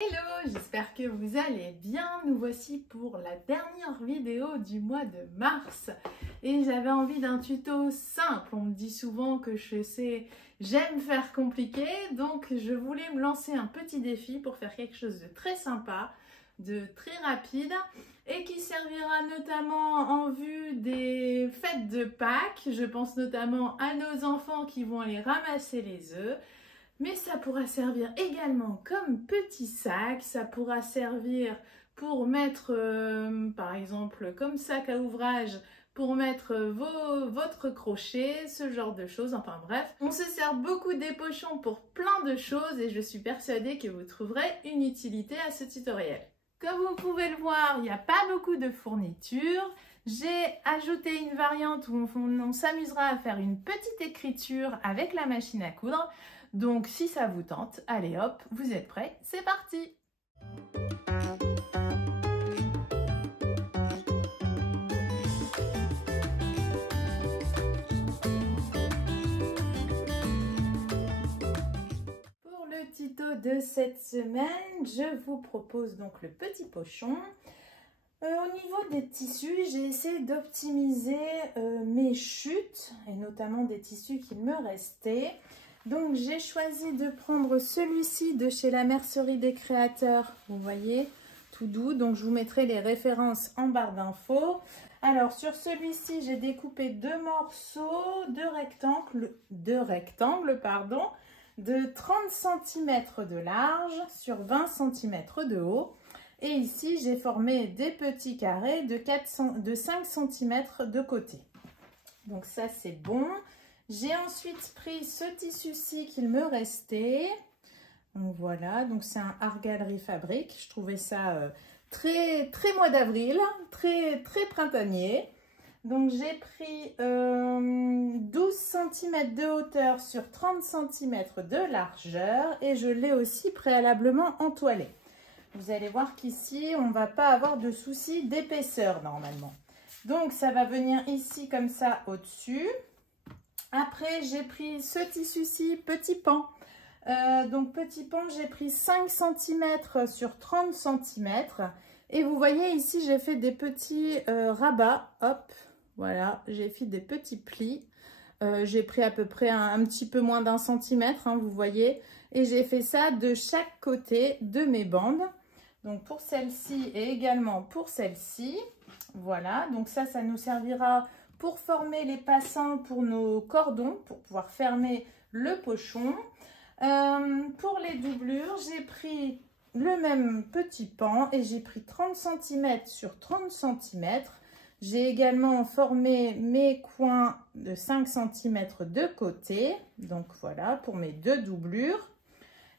Hello, j'espère que vous allez bien. Nous voici pour la dernière vidéo du mois de mars et j'avais envie d'un tuto simple. On me dit souvent que j'aime faire compliqué, donc je voulais me lancer un petit défi pour faire quelque chose de très sympa, de très rapide et qui servira notamment en vue des fêtes de Pâques. Je pense notamment à nos enfants qui vont aller ramasser les œufs. Mais ça pourra servir également comme petit sac, ça pourra servir pour mettre, par exemple, comme sac à ouvrage, pour mettre votre crochet, ce genre de choses, enfin bref. On se sert beaucoup des pochons pour plein de choses et je suis persuadée que vous trouverez une utilité à ce tutoriel. Comme vous pouvez le voir, il n'y a pas beaucoup de fournitures. J'ai ajouté une variante où on s'amusera à faire une petite écriture avec la machine à coudre. Donc si ça vous tente, allez hop, vous êtes prêts, c'est parti! Pour le tuto de cette semaine, je vous propose donc le petit pochon. Au niveau des tissus, j'ai essayé d'optimiser mes chutes et notamment des tissus qu'il me restait. Donc j'ai choisi de prendre celui-ci de chez la Mercerie des Créateurs, vous voyez, tout doux. Donc je vous mettrai les références en barre d'infos. Alors sur celui-ci, j'ai découpé deux morceaux de rectangle, de 30 cm de large sur 20 cm de haut. Et ici, j'ai formé des petits carrés de 5 cm de côté. Donc ça, c'est bon. J'ai ensuite pris ce tissu-ci qu'il me restait. Donc voilà, donc c'est un Art Gallery Fabrique. Je trouvais ça très mois d'avril, très printanier. Donc j'ai pris 12 cm de hauteur sur 30 cm de largeur et je l'ai aussi préalablement entoilé. Vous allez voir qu'ici, on ne va pas avoir de souci d'épaisseur normalement. Donc ça va venir ici comme ça au-dessus. Après, j'ai pris ce tissu-ci, petit pan. Donc, petit pan, j'ai pris 5 cm sur 30 cm. Et vous voyez, ici, j'ai fait des petits rabats. Hop, voilà, j'ai fait des petits plis. J'ai pris à peu près un petit peu moins d'1 centimètre, hein, vous voyez. Et j'ai fait ça de chaque côté de mes bandes. Donc, pour celle-ci et également pour celle-ci. Voilà, donc ça nous servira pour former les passants pour nos cordons, pour pouvoir fermer le pochon. Pour les doublures, j'ai pris le même petit pan et j'ai pris 30 cm sur 30 cm. J'ai également formé mes coins de 5 cm de côté. Donc voilà, pour mes deux doublures.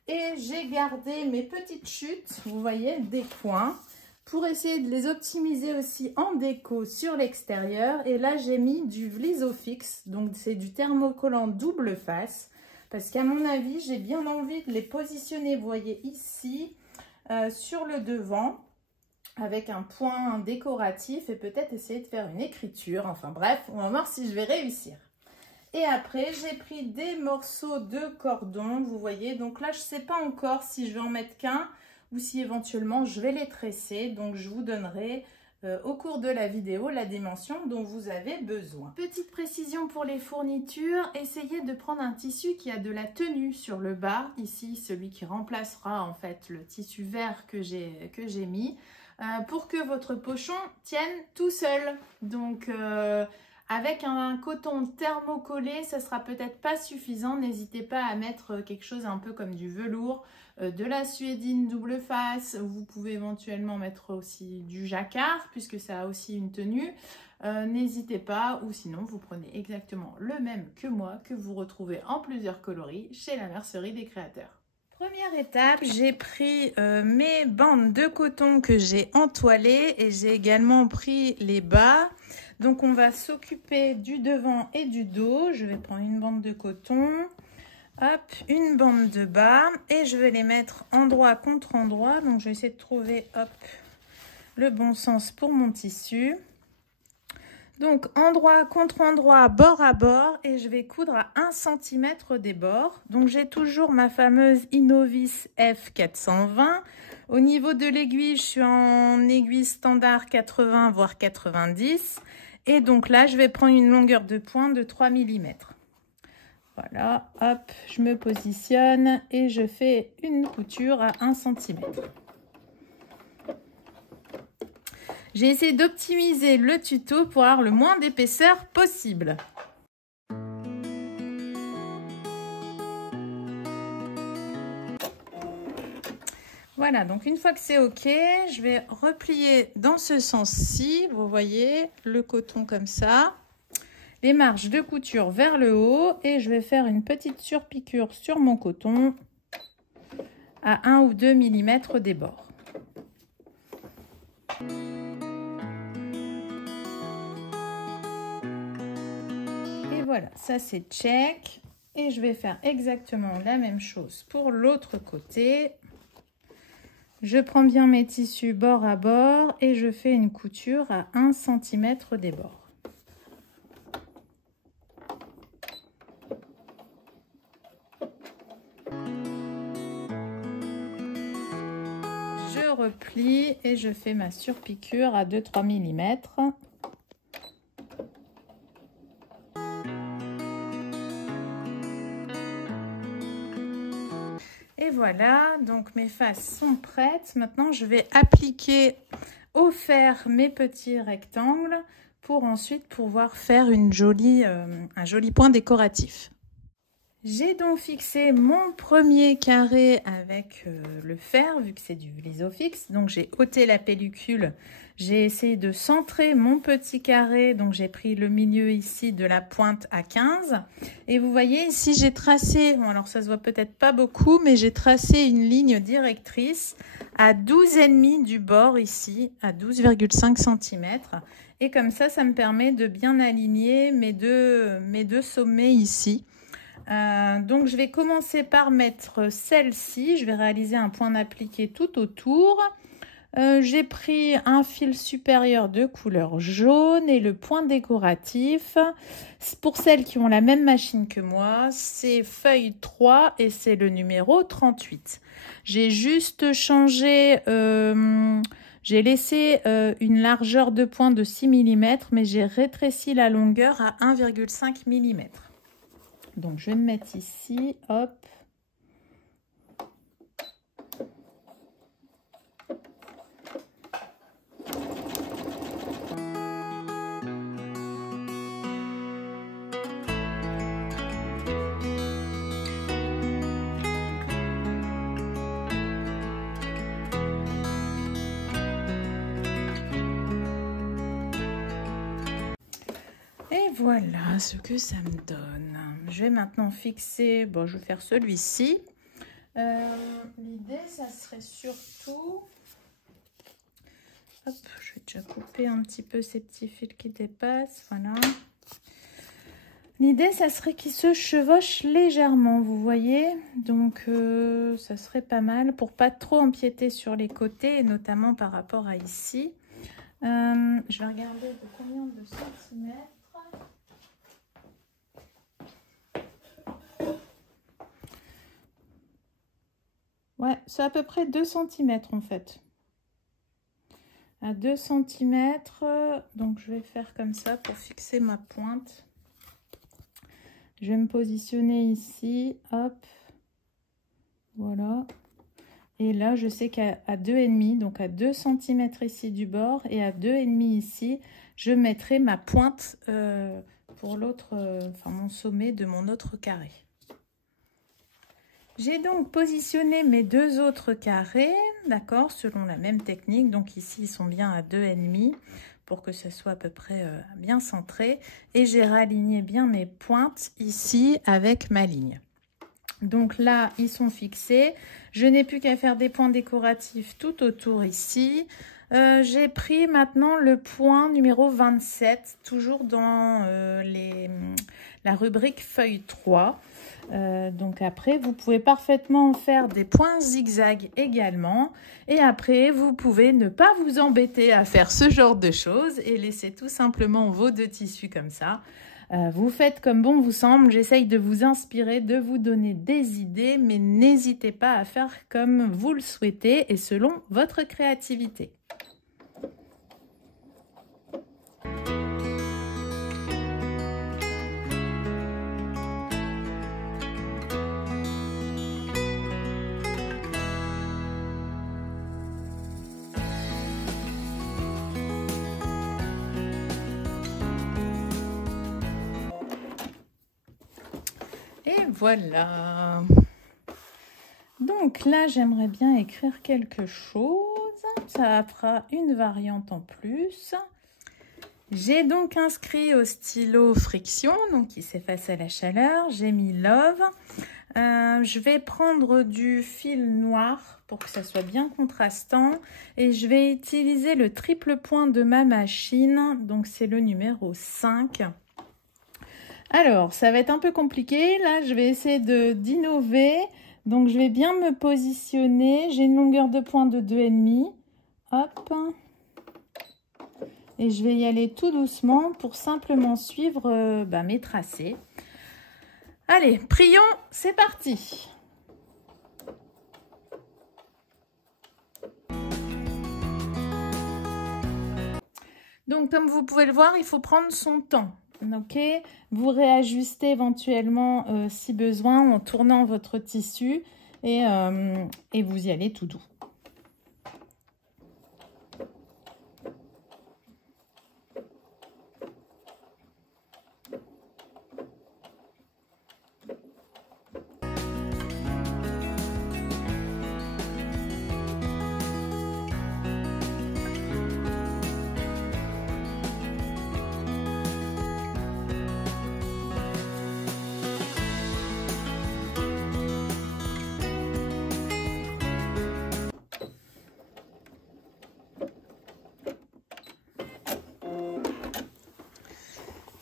Et j'ai gardé mes petites chutes, vous voyez, des coins, pour essayer de les optimiser aussi en déco sur l'extérieur. Et là, j'ai mis du Vlisofix, donc c'est du thermocollant double face, parce qu'à mon avis, j'ai bien envie de les positionner, vous voyez ici, sur le devant, avec un point décoratif et peut-être essayer de faire une écriture. Enfin bref, on va voir si je vais réussir. Et après, j'ai pris des morceaux de cordon, vous voyez. Donc là, je ne sais pas encore si je vais en mettre qu'un ou si éventuellement je vais les tresser. Donc je vous donnerai au cours de la vidéo la dimension dont vous avez besoin. Petite précision pour les fournitures, essayez de prendre un tissu qui a de la tenue sur le bas. Ici, celui qui remplacera en fait le tissu vert que j'ai mis pour que votre pochon tienne tout seul. Donc avec un coton thermocollé, ça sera peut-être pas suffisant. N'hésitez pas à mettre quelque chose un peu comme du velours, de la suédine double face. Vous pouvez éventuellement mettre aussi du jacquard puisque ça a aussi une tenue. N'hésitez pas, ou sinon vous prenez exactement le même que moi, que vous retrouvez en plusieurs coloris chez la Mercerie des Créateurs. Première étape, j'ai pris mes bandes de coton que j'ai entoilées et j'ai également pris les bas. Donc on va s'occuper du devant et du dos. Je vais prendre une bande de coton, hop, une bande de bas et je vais les mettre endroit contre endroit. Donc je vais essayer de trouver hop, le bon sens pour mon tissu. Donc endroit contre endroit, bord à bord, et je vais coudre à 1 cm des bords. Donc j'ai toujours ma fameuse Innovis F420. Au niveau de l'aiguille, je suis en aiguille standard 80 voire 90. Et donc là, je vais prendre une longueur de pointe de 3 mm. Voilà, hop, je me positionne et je fais une couture à 1 cm. J'ai essayé d'optimiser le tuto pour avoir le moins d'épaisseur possible. Voilà, donc une fois que c'est ok, je vais replier dans ce sens-ci, vous voyez, le coton comme ça, les marges de couture vers le haut et je vais faire une petite surpiqûre sur mon coton à 1 ou 2 mm des bords. Et voilà, ça c'est check. Et je vais faire exactement la même chose pour l'autre côté. Je prends bien mes tissus bord à bord et je fais une couture à 1 cm des bords. Je replie et je fais ma surpiqûre à 2-3 mm. Et voilà, donc mes faces sont prêtes. Maintenant, je vais appliquer au fer mes petits rectangles pour ensuite pouvoir faire un joli point décoratif. J'ai donc fixé mon premier carré avec le fer, vu que c'est du Lisofix. Donc, j'ai ôté la pellicule. J'ai essayé de centrer mon petit carré. Donc, j'ai pris le milieu ici de la pointe à 15. Et vous voyez, ici, j'ai tracé, bon, alors ça se voit peut-être pas beaucoup, mais j'ai tracé une ligne directrice à 12,5 du bord ici, à 12,5 cm. Et comme ça me permet de bien aligner mes deux sommets ici. Donc je vais commencer par mettre celle-ci, je vais réaliser un point d'appliqué tout autour. J'ai pris un fil supérieur de couleur jaune et le point décoratif, pour celles qui ont la même machine que moi, c'est feuille 3 et c'est le numéro 38. J'ai juste changé, j'ai laissé une largeur de pointe de 6 mm, mais j'ai rétréci la longueur à 1,5 mm. Donc, je vais me mettre ici, hop. Et voilà ce que ça me donne. Je vais maintenant fixer, bon, je vais faire celui-ci. L'idée, ça serait surtout... Hop, je vais déjà couper un petit peu ces petits fils qui dépassent, voilà. L'idée, ça serait qu'il se chevauche légèrement, vous voyez. Donc, ça serait pas mal pour pas trop empiéter sur les côtés, et notamment par rapport à ici. Je vais regarder de combien de centimètres. Ouais, c'est à peu près 2 cm en fait. À 2 cm, donc je vais faire comme ça pour fixer ma pointe. Je vais me positionner ici, hop, voilà. Et là, je sais qu'à 2,5, donc à 2 cm ici du bord et à 2,5 ici, je mettrai ma pointe pour l'autre, enfin mon sommet de mon autre carré. J'ai donc positionné mes deux autres carrés, d'accord, selon la même technique. Donc ici, ils sont bien à 2,5 pour que ce soit à peu près bien centré. Et j'ai réaligné bien mes pointes ici avec ma ligne. Donc là, ils sont fixés. Je n'ai plus qu'à faire des points décoratifs tout autour ici. J'ai pris maintenant le point numéro 27, toujours dans la rubrique feuille 3. Donc après, vous pouvez parfaitement faire des points zigzag également. Et après, vous pouvez ne pas vous embêter à faire ce genre de choses et laisser tout simplement vos deux tissus comme ça. Vous faites comme bon vous semble. J'essaye de vous inspirer, de vous donner des idées, mais n'hésitez pas à faire comme vous le souhaitez et selon votre créativité. Et voilà. Donc là, j'aimerais bien écrire quelque chose. Ça fera une variante en plus. J'ai donc inscrit au stylo friction, donc qui s'efface à la chaleur. J'ai mis love. Je vais prendre du fil noir pour que ça soit bien contrastant. Et je vais utiliser le triple point de ma machine. Donc c'est le numéro 5. Alors, ça va être un peu compliqué. Là, je vais essayer d'innover. Donc, je vais bien me positionner. J'ai une longueur de pointe de 2,5. Hop. Et je vais y aller tout doucement pour simplement suivre mes tracés. Allez, prions, c'est parti. Donc, comme vous pouvez le voir, il faut prendre son temps. Ok, vous réajustez éventuellement si besoin en tournant votre tissu et vous y allez tout doux.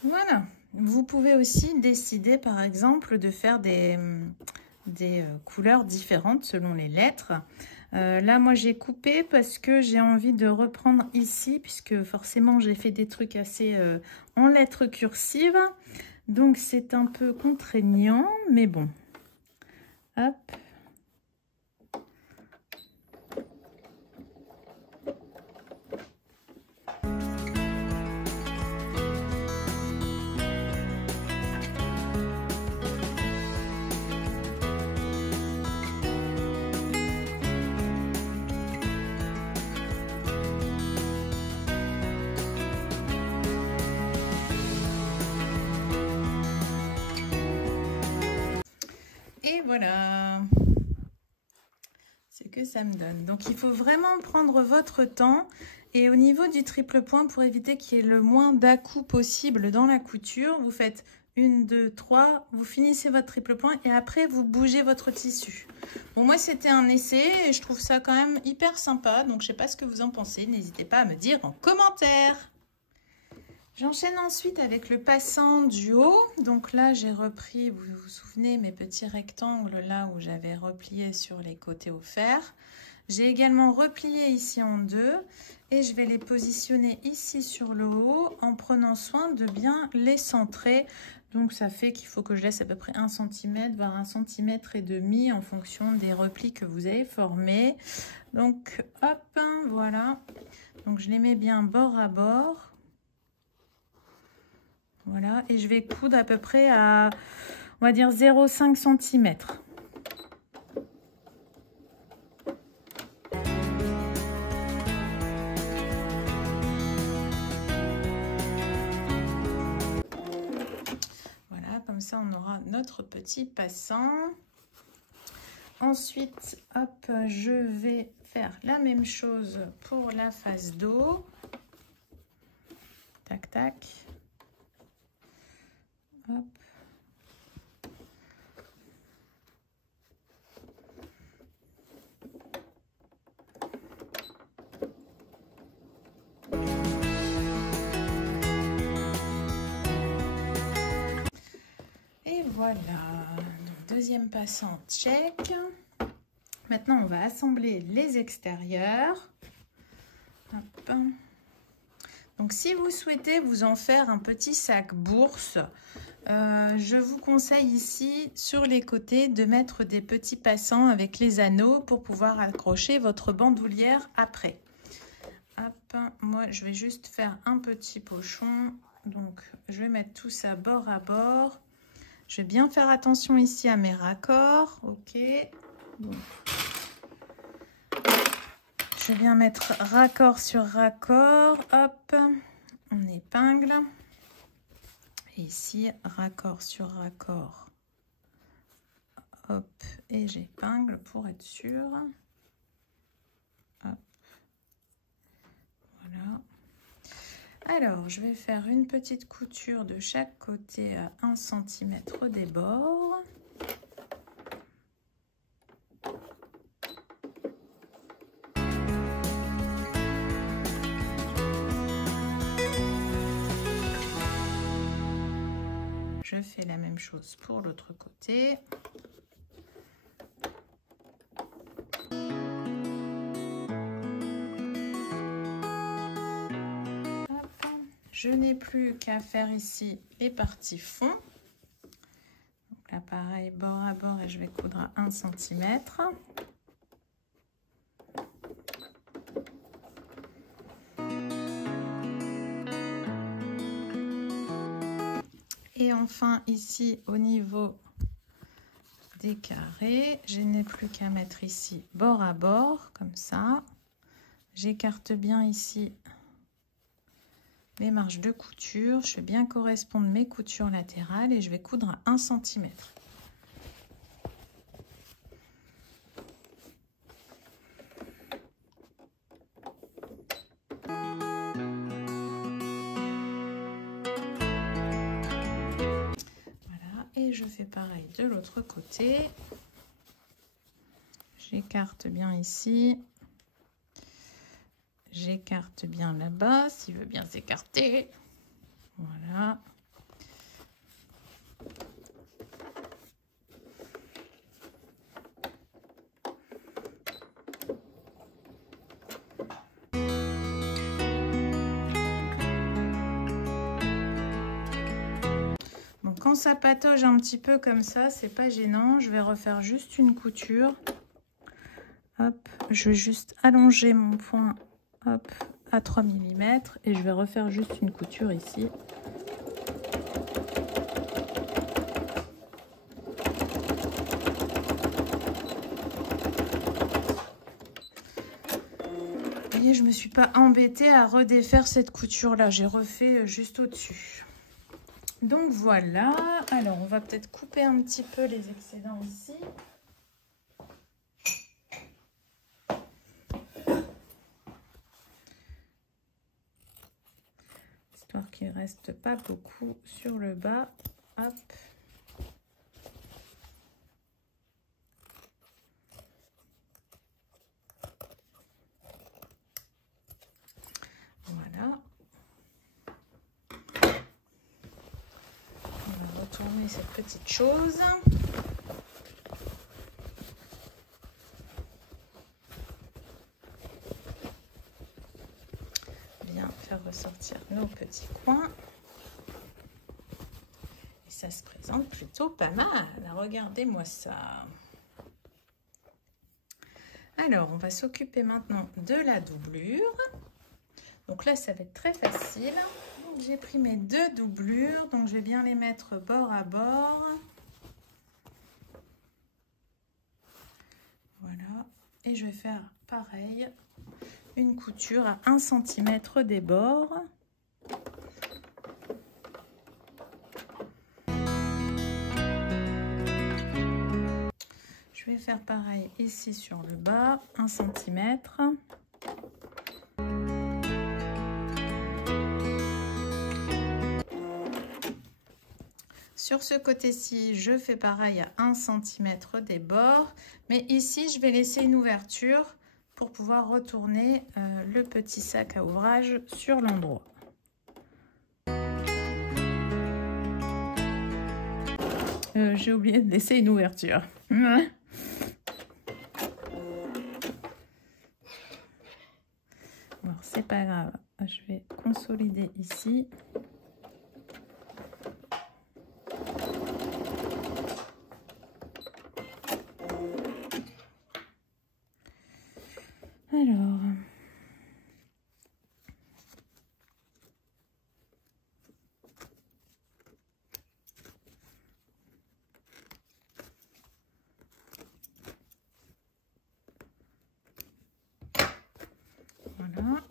Voilà, vous pouvez aussi décider par exemple de faire des couleurs différentes selon les lettres. Là moi j'ai coupé parce que j'ai envie de reprendre ici puisque forcément j'ai fait des trucs assez en lettres cursives. Donc c'est un peu contraignant mais bon. Hop. Et voilà ce que ça me donne. Donc, il faut vraiment prendre votre temps. Et au niveau du triple point, pour éviter qu'il y ait le moins d'à-coups possible dans la couture, vous faites 1, 2, 3, vous finissez votre triple point et après, vous bougez votre tissu. Bon, moi, c'était un essai et je trouve ça quand même hyper sympa. Donc, je ne sais pas ce que vous en pensez. N'hésitez pas à me dire en commentaire. J'enchaîne ensuite avec le passant du haut. Donc là, j'ai repris, vous vous souvenez, mes petits rectangles là où j'avais replié sur les côtés offerts. J'ai également replié ici en deux et je vais les positionner ici sur le haut en prenant soin de bien les centrer. Donc ça fait qu'il faut que je laisse à peu près 1 cm, voire 1,5 cm en fonction des replis que vous avez formés. Donc hop, voilà. Donc je les mets bien bord à bord. Voilà, et je vais coudre à peu près à, on va dire, 0,5 cm. Voilà, comme ça on aura notre petit passant. Ensuite, hop, je vais faire la même chose pour la face dos. Tac, tac. Hop. Et voilà, donc, deuxième passant check. Maintenant, on va assembler les extérieurs. Hop. Donc si vous souhaitez vous en faire un petit sac bourse, je vous conseille ici sur les côtés de mettre des petits passants avec les anneaux pour pouvoir accrocher votre bandoulière après. Hop, moi je vais juste faire un petit pochon, donc je vais mettre tout ça bord à bord. Je vais bien faire attention ici à mes raccords, ok. Donc, je vais bien mettre raccord sur raccord, hop, on épingle. Et ici, raccord sur raccord, hop, et j'épingle pour être sûr. Hop. Voilà. Alors, je vais faire une petite couture de chaque côté à 1 cm des bords. Je fais la même chose pour l'autre côté. Je n'ai plus qu'à faire ici les parties fond. Donc là, pareil, bord à bord, et je vais coudre à 1 cm. Et enfin, ici, au niveau des carrés, je n'ai plus qu'à mettre ici bord à bord, comme ça. J'écarte bien ici les marges de couture. Je fais bien correspondre mes coutures latérales et je vais coudre à 1 cm. Et je fais pareil de l'autre côté. J'écarte bien ici. J'écarte bien là-bas, s'il veut bien s'écarter. Voilà. Quand ça patauge un petit peu comme ça, c'est pas gênant. Je vais refaire juste une couture. Hop, je vais juste allonger mon point, hop, à 3 mm et je vais refaire juste une couture ici. Vous voyez, je me suis pas embêtée à redéfaire cette couture là. J'ai refait juste au-dessus. Donc voilà, alors on va peut-être couper un petit peu les excédents ici. Histoire qu'il ne reste pas beaucoup sur le bas. Hop. Voilà. Tourner cette petite chose. Bien faire ressortir nos petits coins. Et ça se présente plutôt pas mal. Regardez-moi ça. Alors, on va s'occuper maintenant de la doublure. Donc là, ça va être très facile. J'ai pris mes 2 doublures, donc je vais bien les mettre bord à bord. Voilà, et je vais faire pareil, une couture à 1 cm des bords. Je vais faire pareil ici sur le bas, 1 cm. Sur ce côté-ci, je fais pareil à 1 cm des bords. Mais ici, je vais laisser une ouverture pour pouvoir retourner le petit sac à ouvrage sur l'endroit. J'ai oublié de laisser une ouverture. Alors, c'est pas grave, je vais consolider ici. Alors, voilà.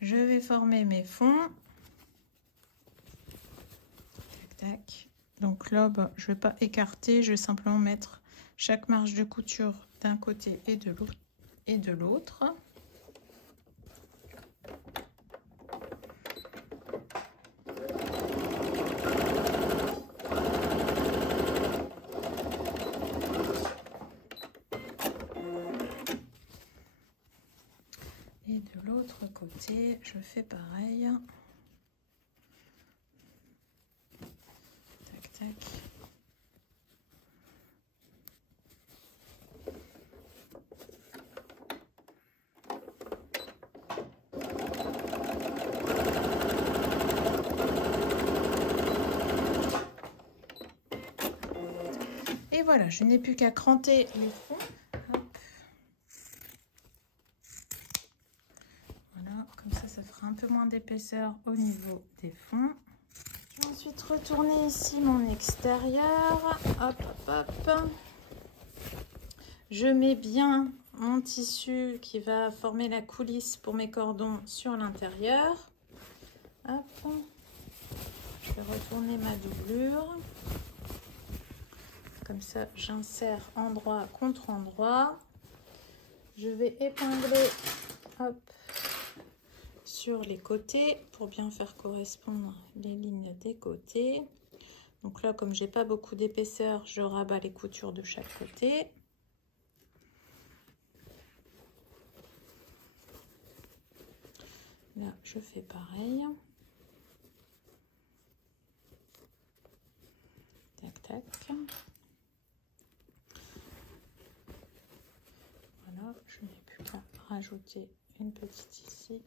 Je vais former mes fonds. Tac, tac. Donc là, je ne vais pas écarter, je vais simplement mettre chaque marge de couture d'un côté et de l'autre. Et de l'autre côté, je fais pareil. Tac, tac. Et voilà, je n'ai plus qu'à cranter les fonds. Ça fera un peu moins d'épaisseur au niveau des fonds. Je vais ensuite retourner ici mon extérieur. Hop, hop, hop. Je mets bien mon tissu qui va former la coulisse pour mes cordons sur l'intérieur. Hop. Je vais retourner ma doublure. Comme ça, j'insère endroit contre endroit. Je vais épingler, hop, sur les côtés pour bien faire correspondre les lignes des côtés. Donc là, comme j'ai pas beaucoup d'épaisseur, je rabats les coutures de chaque côté. Là, je fais pareil. Tac, tac. Voilà, je n'ai plus qu'à rajouter une petite ici.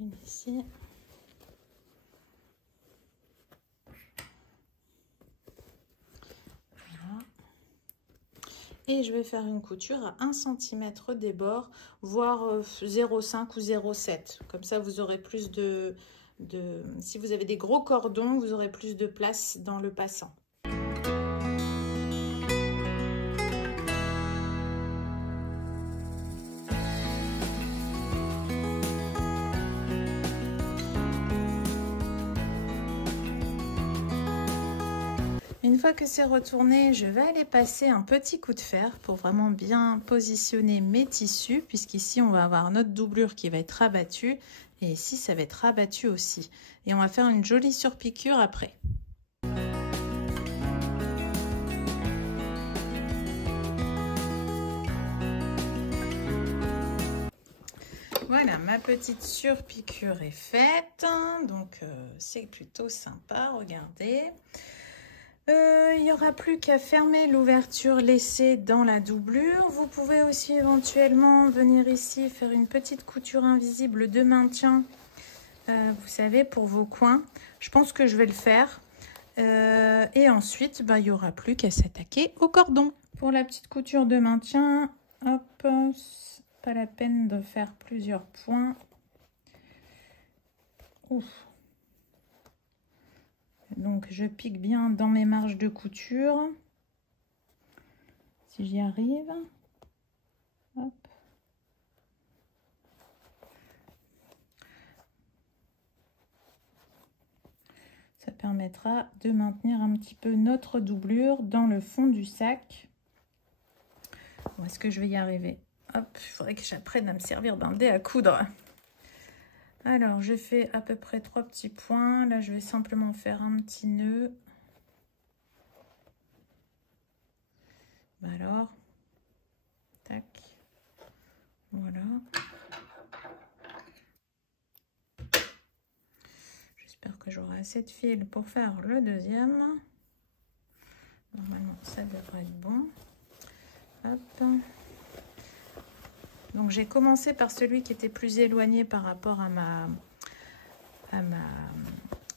Une ici. Voilà. Et je vais faire une couture à 1 cm des bords, voire 0,5 ou 0,7. Comme ça, vous aurez plus de... Si vous avez des gros cordons, vous aurez plus de place dans le passant. Une fois que c'est retourné, je vais aller passer un petit coup de fer pour vraiment bien positionner mes tissus, puisqu'ici on va avoir notre doublure qui va être rabattue et ici ça va être rabattu aussi. Et on va faire une jolie surpiqûre après. Voilà, ma petite surpiqûre est faite, donc c'est plutôt sympa, regardez. Il n'y aura plus qu'à fermer l'ouverture laissée dans la doublure. Vous pouvez aussi éventuellement venir ici faire une petite couture invisible de maintien, vous savez, pour vos coins. Je pense que je vais le faire. Et ensuite, il n'y aura plus qu'à s'attaquer au cordon. Pour la petite couture de maintien, hop, pas la peine de faire plusieurs points. Ouf. Donc je pique bien dans mes marges de couture, si j'y arrive. Hop. Ça permettra de maintenir un petit peu notre doublure dans le fond du sac. Où est-ce que je vais y arriver? Hop, il faudrait que j'apprenne à me servir d'un dé à coudre. Alors, je fais à peu près 3 petits points. Là, je vais simplement faire un petit nœud. alors. Tac. Voilà. J'espère que j'aurai assez de fil pour faire le deuxième. Normalement, ça devrait être bon. Hop. Donc, j'ai commencé par celui qui était plus éloigné par rapport à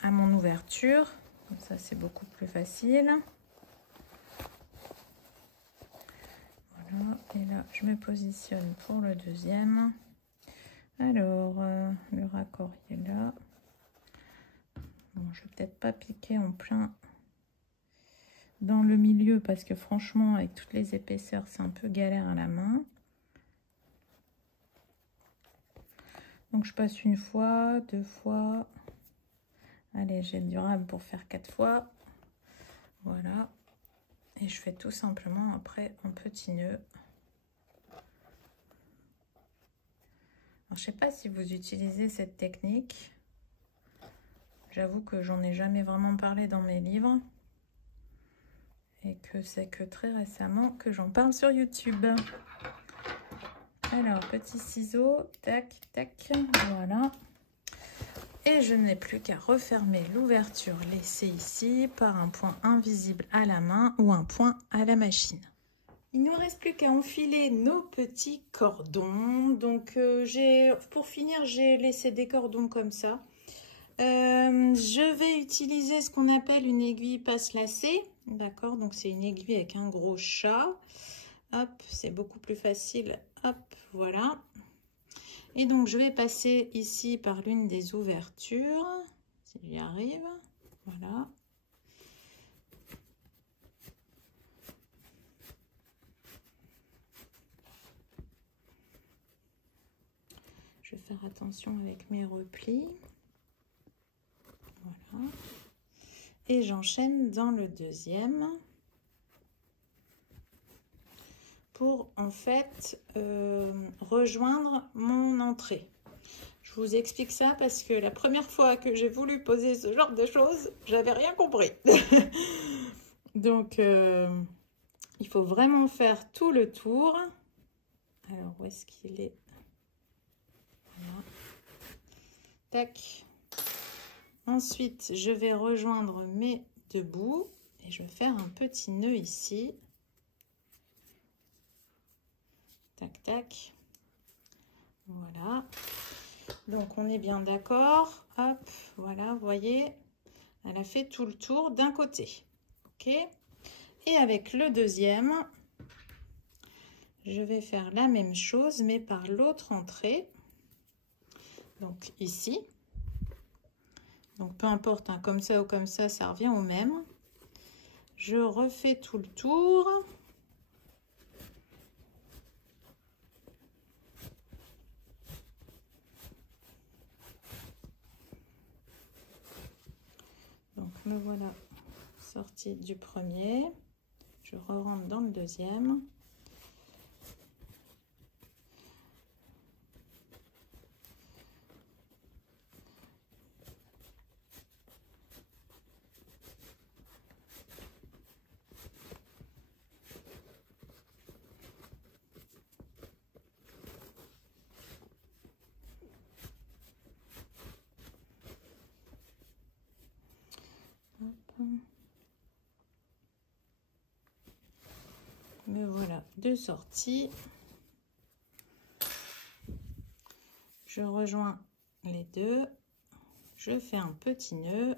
mon ouverture. Comme ça, c'est beaucoup plus facile. Voilà. Et là, je me positionne pour le deuxième. Alors, le raccord est là. Bon, je vais peut-être pas piquer en plein dans le milieu parce que franchement, avec toutes les épaisseurs, c'est un peu galère à la main. Donc, je passe une fois, 2 fois. Allez, j'ai le durable pour faire 4 fois. Voilà. Et je fais tout simplement après un petit nœud. Alors, je sais pas si vous utilisez cette technique. J'avoue que j'en ai jamais vraiment parlé dans mes livres. Et que c'est que très récemment que j'en parle sur YouTube. Alors, petit ciseau, tac, tac, voilà. Et je n'ai plus qu'à refermer l'ouverture laissée ici par un point invisible à la main ou un point à la machine. Il ne nous reste plus qu'à enfiler nos petits cordons. Donc, pour finir, j'ai laissé des cordons comme ça. Je vais utiliser ce qu'on appelle une aiguille passe-lacet. D'accord, donc c'est une aiguille avec un gros chat. Hop, c'est beaucoup plus facile. Hop, voilà. Et donc, je vais passer ici par l'une des ouvertures, si j'y arrive. Voilà. Je vais faire attention avec mes replis. Voilà. Et j'enchaîne dans le deuxième. Pour en fait rejoindre mon entrée. Je vous explique ça parce que la première fois que j'ai voulu poser ce genre de choses, j'avais rien compris. Donc il faut vraiment faire tout le tour. Alors où est-ce qu'il est? Voilà. Tac. Ensuite, je vais rejoindre mes deux bouts et je vais faire un petit nœud ici. Tac, tac. Voilà. Donc, on est bien d'accord. Hop, voilà, vous voyez, elle a fait tout le tour d'un côté. OK. Et avec le deuxième, je vais faire la même chose, mais par l'autre entrée. Donc, ici. Donc, peu importe, hein, comme ça ou comme ça revient au même. Je refais tout le tour. Donc, me voilà sortie du premier. Je re-rentre dans le deuxième. Me voilà de sortie. Je rejoins les deux. Je fais un petit nœud.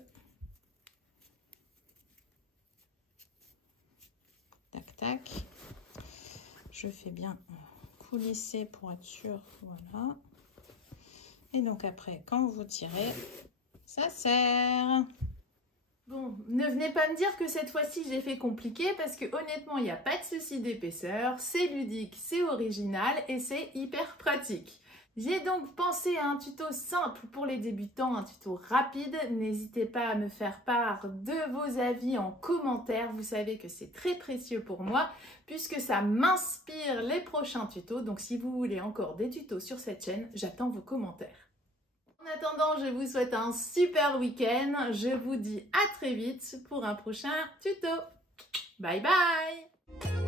Tac, tac. Je fais bien coulisser pour être sûr. Voilà. Et donc après, quand vous tirez, ça serre. Bon, ne venez pas me dire que cette fois-ci j'ai fait compliqué parce que honnêtement il n'y a pas de souci d'épaisseur, c'est ludique, c'est original et c'est hyper pratique. J'ai donc pensé à un tuto simple pour les débutants, un tuto rapide. N'hésitez pas à me faire part de vos avis en commentaire, vous savez que c'est très précieux pour moi puisque ça m'inspire les prochains tutos. Donc si vous voulez encore des tutos sur cette chaîne, j'attends vos commentaires. En attendant, je vous souhaite un super week-end. Je vous dis à très vite pour un prochain tuto. Bye bye!